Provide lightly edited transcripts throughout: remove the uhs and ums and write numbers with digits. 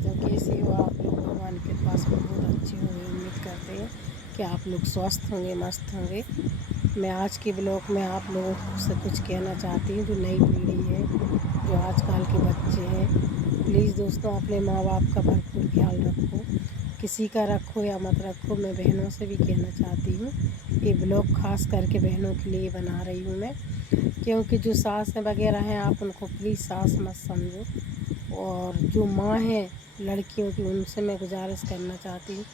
दोस्तों, कैसे हो आप लोग। भगवान के पास में बहुत अच्छे होंगे। उम्मीद करते हैं कि आप लोग स्वस्थ होंगे, मस्त होंगे। मैं आज के ब्लॉग में आप लोगों से कुछ कहना चाहती हूँ। जो नई पीढ़ी है, जो आजकल के बच्चे हैं, प्लीज़ दोस्तों अपने माँ बाप का भरपूर ख्याल रखो। किसी का रखो या मत रखो, मैं बहनों से भी कहना चाहती हूँ। ये ब्लॉग खास करके बहनों के लिए बना रही हूँ मैं, क्योंकि जो सास वगैरह हैं आप उनको प्लीज़ सास मत समझो। और जो माँ है लड़कियों की, उनसे मैं गुजारिश करना चाहती हूँ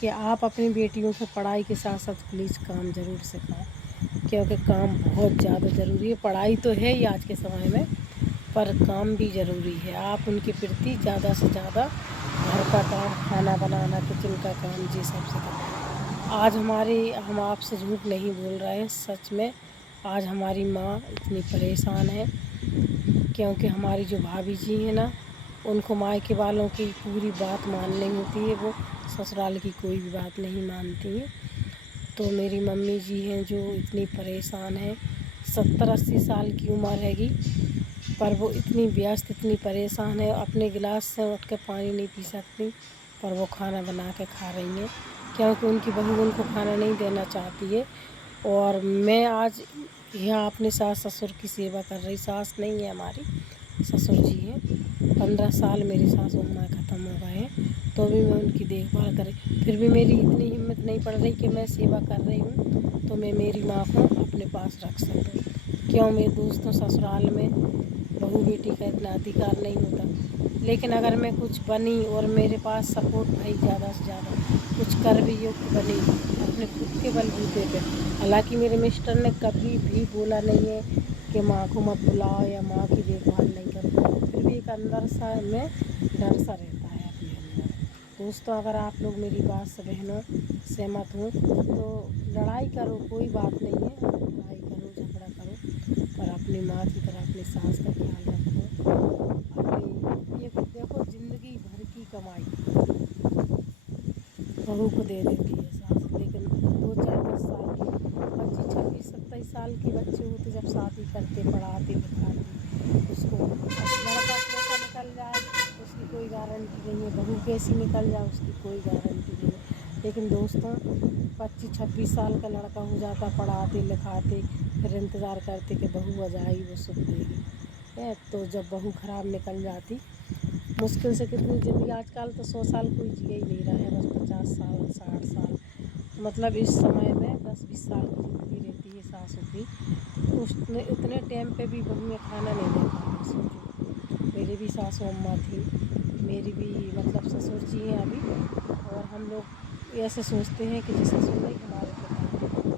कि आप अपनी बेटियों को पढ़ाई के साथ साथ प्लीज़ काम ज़रूर सिखाओ, क्योंकि काम बहुत ज़्यादा ज़रूरी है। पढ़ाई तो है ही आज के समय में, पर काम भी ज़रूरी है। आप उनके प्रति ज़्यादा से ज़्यादा घर का काम, खाना बनाना, किचन का काम, ये सब सिखाओ। आज हम आपसे झूठ नहीं बोल रहे हैं, सच में आज हमारी माँ इतनी परेशान है, क्योंकि हमारी जो भाभी जी हैं ना, उनको मायके वालों की पूरी बात माननी होती है, वो ससुराल की कोई भी बात नहीं मानती हैं। तो मेरी मम्मी जी हैं जो इतनी परेशान है, 70-80 साल की उम्र हैगी, पर वो इतनी व्यस्त, इतनी परेशान है, अपने गिलास से उठ कर पानी नहीं पी सकती, पर वो खाना बना के खा रही हैं, क्योंकि उनकी बहू उनको खाना नहीं देना चाहती है। और मैं आज यहाँ अपने सास ससुर की सेवा कर रही। सास नहीं है हमारी, ससुर जी हैं। 15 साल मेरी सासू माँ ख़त्म हो गए हैं, तो भी मैं उनकी देखभाल करें। फिर भी मेरी इतनी हिम्मत नहीं पड़ रही कि मैं सेवा कर रही हूँ तो मैं मेरी माँ को अपने पास रख सकूँ। क्यों मेरे दोस्तों, ससुराल में बहू बेटी का इतना अधिकार नहीं होता। लेकिन अगर मैं कुछ बनी और मेरे पास सपोर्ट भाई ज़्यादा से ज़्यादा कुछ कर भी योग्य बनी अपने खुद के बलबूते पे। हालांकि मेरे मिस्टर ने कभी भी बोला नहीं है कि माँ को मत बुलाओ या माँ की देखभाल नहीं करो, फिर भी एक अंदर सा में डर सा रहता है अपने अंदर। दोस्तों, अगर आप लोग मेरी बात से बहनों सहमत हो तो लड़ाई करो, कोई बात नहीं है, लड़ाई करो, झगड़ा करो, पर अपनी माँ की तरह अपनी सास का ख्याल रखो। अपनी ये देखो, ज़िंदगी भर की कमाई बहू को दे देती है सास, लेकिन 2-4-10 साल की, 25-26-27 साल के बच्चे होते जब शादी करते, पढ़ाते लिखाते उसको। लड़का कैसा निकल जाए उसकी कोई गारंटी नहीं है, बहू कैसी निकल जाए उसकी कोई गारंटी नहीं है। लेकिन दोस्तों, 25-26 साल का लड़का हो जाता, पढ़ाते लिखाते, फिर इंतज़ार करते कि बहू आ जाएगी, वो सुख देगी है। तो जब बहू ख़राब निकल जाती, मुश्किल से कितनी ज़िंदगी, आजकल तो 100 साल कोई जिए ही नहीं रहा है, बस 50 साल 60 साल, मतलब इस समय में 10-20 साल की ज़िंदगी रहती है सासों की। उसने इतने टाइम पे भी बहुएँ खाना नहीं दे पाती। सोचो, मेरी भी सासू अम्मा थी, मेरी भी मतलब ससुर जी हैं अभी, और हम लोग ऐसे सोचते हैं कि जिस ससुर नहीं हमारे पिता।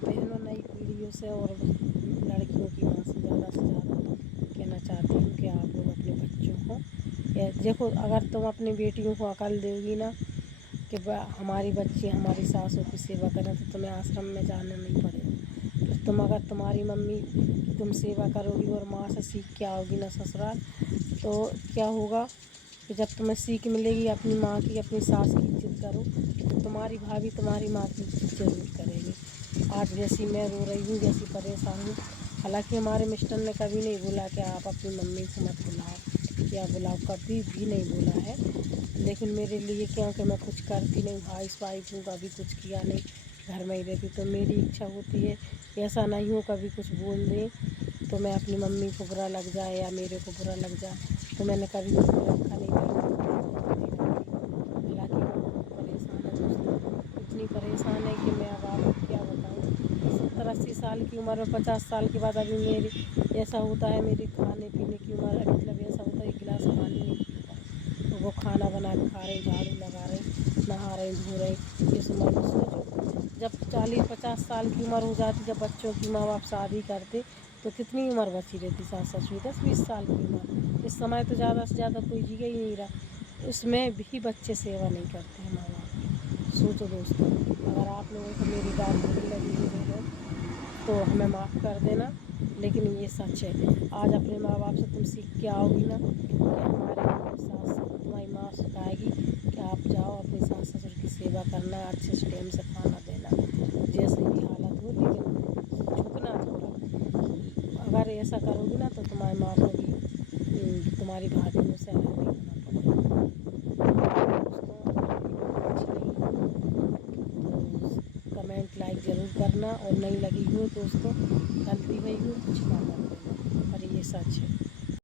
बहनों, नई पीढ़ियों से और लड़कियों की माँ से ज़्यादा कहना चाहती हूँ कि आप लोग अपने बच्चों को देखो, अगर तुम अपनी बेटियों को अकल दोगी ना कि हमारी बच्ची हमारी सासों की सेवा करें, तो तुम्हें आश्रम में जाना नहीं पड़ेगा। फिर तुम अगर तुम्हारी मम्मी की तुम सेवा करोगी और माँ से सीख के आओगी ना ससुराल, तो क्या होगा कि जब तुम्हें सीख मिलेगी अपनी माँ की, अपनी सास की इज्जत करो, तो तुम्हारी भाभी तुम्हारी माँ की इज्जत ज़रूर करेगी। आज जैसी मैं रो रही हूँ, जैसी परेशान हूँ, हालांकि हमारे मिस्टर ने कभी नहीं बोला कि आप अपनी मम्मी को मत बुलाओ या बुलाओ, कभी भी नहीं बोला है। लेकिन मेरे लिए, क्योंकि मैं कुछ करती नहीं, हाउस वाइफ हूँ, कभी कुछ किया नहीं, घर में ही रहती, तो मेरी इच्छा होती है ऐसा नहीं हो कभी कुछ बोल दें तो मैं अपनी मम्मी को बुरा लग जाए या मेरे को बुरा लग जाए, तो मैंने कभी उसको रखा नहीं। हालांकि मैं बहुत परेशान है दोस्तों, इतनी परेशान है कि मैं अब आपको क्या बताऊँ। 70-80 साल की उम्र में, 50 साल के बाद अभी मेरी ऐसा होता है, मेरी खाने पीने की उम्र है, मतलब ऐसा होता है एक गिलास पानी नहीं पी पाती, तो वो खाना बना के खा रही, झाड़ू लगा रही, नहा रही, धो रही। इस उम्र में सोचो, जब 40-50 साल की उम्र हो जाती, जब बच्चों की माँ बाप शादी करते, तो कितनी उम्र बची रहती सास ससुर, 10-20 साल की उम्र। इस समय तो ज़्यादा से ज़्यादा कोई जिए ही नहीं रहा, उसमें भी बच्चे सेवा नहीं करते हैं माँ बाप की। सोचो दोस्तों, अगर आप लोगों को मेरी बात बुरी लगी है तो हमें माफ़ कर देना, लेकिन ये सच है। आज अपने माँ बाप से तुम सीख के आओगी ना कि हमारी सास, तुम्हारी माँ सिखाएगी कि आप जाओ अपनी सास ससुर की सेवा करना, अच्छे से टाइम से खाना देना, जैसी भी हालत हो, लेकिन झुकना थोड़ा। अगर ऐसा करोगी ना तो तुम्हारी माँ को भी तुम्हारी भाभी से अलग नहीं होना पड़ेगा। कमेंट लाइक ज़रूर करना, और नहीं लगी हो दोस्तों, गलती हुई हो कुछ ना कर देना, पर ये सच है।